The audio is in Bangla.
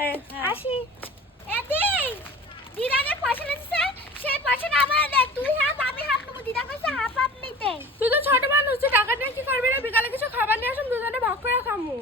তাহলে আসি এদি দিদাকে পয়সা দিছে সেই পয়সাটা আমার দে তুই হাফ আমি হাফ নেব দিদা কইছে হাফ হাফ নিতে তুই তো ছোট মানুষ তুই টাকা নিয়ে কি করবি রে বিকালে কিছু খাবার নিয়ে আসুন দুজনে ভাগ করে খামু